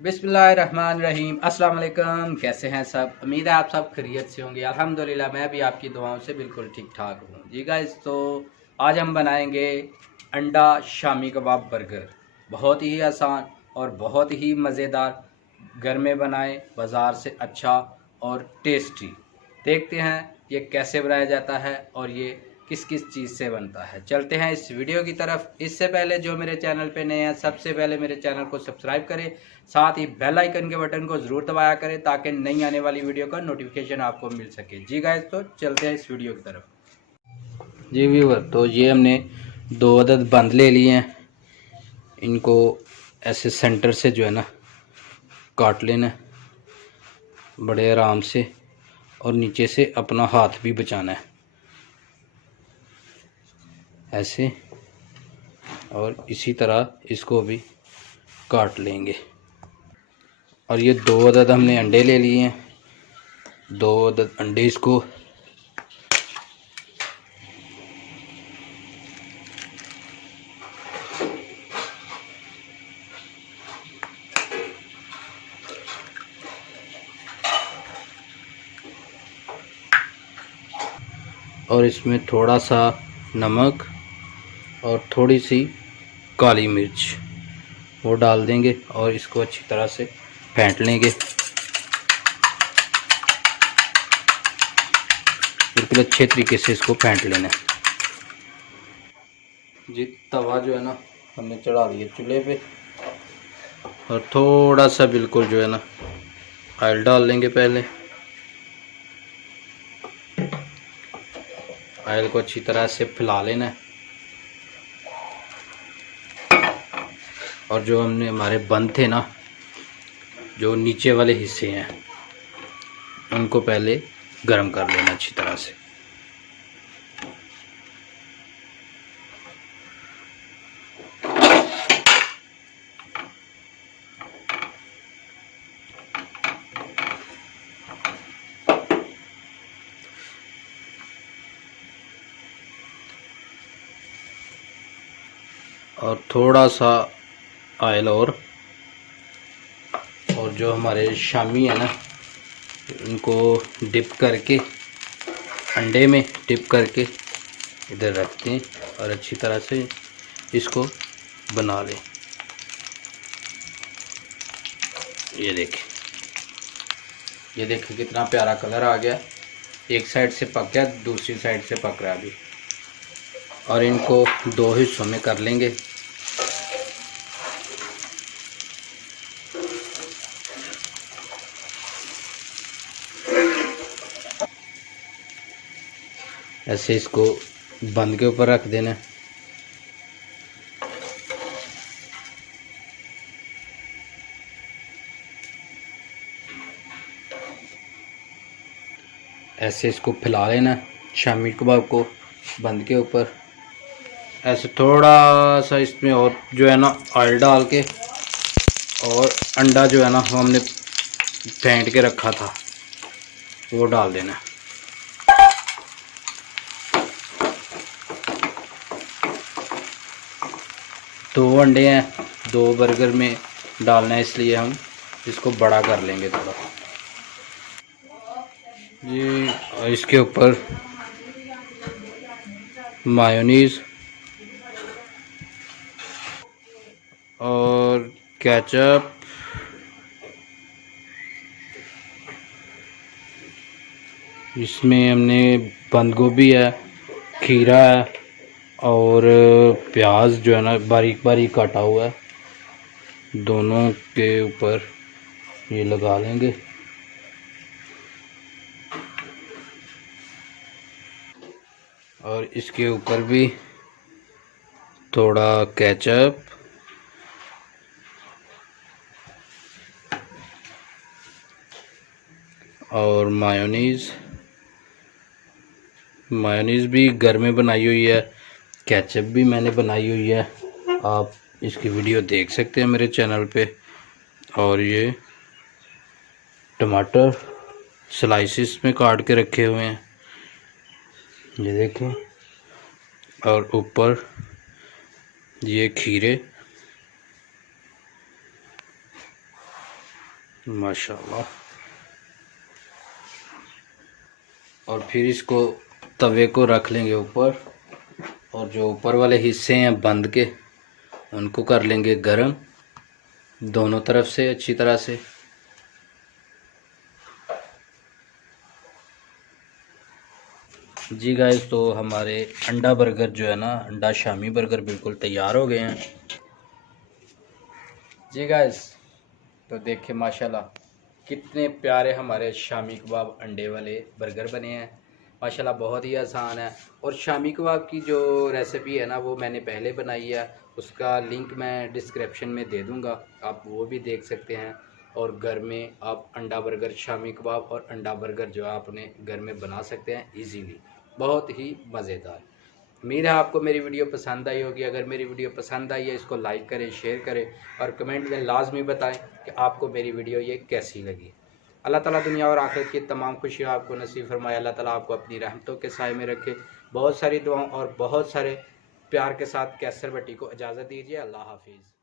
बिस्मिल्लाहिर्रहमानिर्रहीम। अस्सलाम वालेकुम। कैसे हैं सब? उम्मीद है आप सब खैरियत से होंगे। अल्हम्दुलिल्लाह मैं भी आपकी दुआओं से बिल्कुल ठीक ठाक हूँ जी गाइस। तो आज हम बनाएंगे अंडा शामी कबाब बर्गर। बहुत ही आसान और बहुत ही मज़ेदार। घर में बनाएं, बाज़ार से अच्छा और टेस्टी। देखते हैं ये कैसे बनाया जाता है और ये किस किस चीज़ से बनता है। चलते हैं इस वीडियो की तरफ। इससे पहले जो मेरे चैनल पे नए हैं, सबसे पहले मेरे चैनल को सब्सक्राइब करें, साथ ही बेल आइकन के बटन को ज़रूर दबाया करें ताकि नई आने वाली वीडियो का नोटिफिकेशन आपको मिल सके। जी गाइस, तो चलते हैं इस वीडियो की तरफ। जी व्यूअर, तो ये हमने 2 अदद बंद ले लिए हैं। इनको ऐसे सेंटर से जो है ना काट लेना बड़े आराम से, और नीचे से अपना हाथ भी बचाना है ऐसे, और इसी तरह इसको भी काट लेंगे। और ये 2 अदद हमने अंडे ले लिए हैं। 2 अदद अंडे इसको और इसमें थोड़ा सा नमक और थोड़ी सी काली मिर्च वो डाल देंगे और इसको अच्छी तरह से फेंट लेंगे। बिल्कुल अच्छे तरीके से इसको फेंट लेना है जी। तवा जो है ना हमने चढ़ा दिया चूल्हे पे, और थोड़ा सा बिल्कुल जो है ना ऑयल डाल लेंगे। पहले ऑयल को अच्छी तरह से फैला लेना है, और जो हमने हमारे बंद थे ना, जो नीचे वाले हिस्से हैं, उनको पहले गरम कर लेना अच्छी तरह से। और थोड़ा सा ऑयल और जो हमारे शामी है ना, उनको डिप करके अंडे में डिप करके इधर रखते हैं और अच्छी तरह से इसको बना लें। ये देखें कितना प्यारा कलर आ गया। एक साइड से पक गया, दूसरी साइड से पक रहा है अभी। और इनको 2 हिस्सों में कर लेंगे। ऐसे इसको बंद के ऊपर रख देना। ऐसे इसको फैला लेना शामी कबाब को बंद के ऊपर। ऐसे थोड़ा सा इसमें और जो है ना ऑयल डाल के, और अंडा जो है ना हमने फेंट के रखा था वो डाल देना। 2 अंडे हैं, 2 बर्गर में डालना है, इसलिए हम इसको बड़ा कर लेंगे थोड़ा। ये इसके ऊपर मायोनीज़ और केचप, इसमें हमने बंद गोभी है, खीरा है, और प्याज जो है ना बारीक बारीक काटा हुआ है, दोनों के ऊपर ये लगा लेंगे। और इसके ऊपर भी थोड़ा केचप और मायोनीज़ भी घर में बनाई हुई है, केचप भी मैंने बनाई हुई है, आप इसकी वीडियो देख सकते हैं मेरे चैनल पे। और ये टमाटर स्लाइसिस में काट के रखे हुए हैं, ये देखें। और ऊपर ये खीरे माशाल्लाह। और फिर इसको तवे को रख लेंगे ऊपर, और जो ऊपर वाले हिस्से हैं बंद के उनको कर लेंगे गरम दोनों तरफ से अच्छी तरह से। जी गाइस, तो हमारे अंडा बर्गर जो है ना, अंडा शामी बर्गर बिल्कुल तैयार हो गए हैं। जी गाइस, तो देखिए माशाल्लाह कितने प्यारे हमारे शामी कबाब अंडे वाले बर्गर बने हैं। माशाल्लाह बहुत ही आसान है। और शामी कबाब की जो रेसिपी है ना, वो मैंने पहले बनाई है, उसका लिंक मैं डिस्क्रिप्शन में दे दूंगा, आप वो भी देख सकते हैं। और घर में आप अंडा बर्गर, शामी कबाब और अंडा बर्गर जो है अपने घर में बना सकते हैं इजीली, बहुत ही मज़ेदार। उम्मीद है आपको मेरी वीडियो पसंद आई होगी। अगर मेरी वीडियो पसंद आई है, इसको लाइक करें, शेयर करें और कमेंट में लाजमी बताएं कि आपको मेरी वीडियो ये कैसी लगी। अल्लाह ताला दुनिया और आखिरत की तमाम खुशियाँ आपको नसीब फरमाए। अल्लाह ताला आपको अपनी रहमतों के साए में रखे। बहुत सारी दुआओं और बहुत सारे प्यार के साथ कैसर भट्टी को इजाज़त दीजिए। अल्लाह हाफिज़।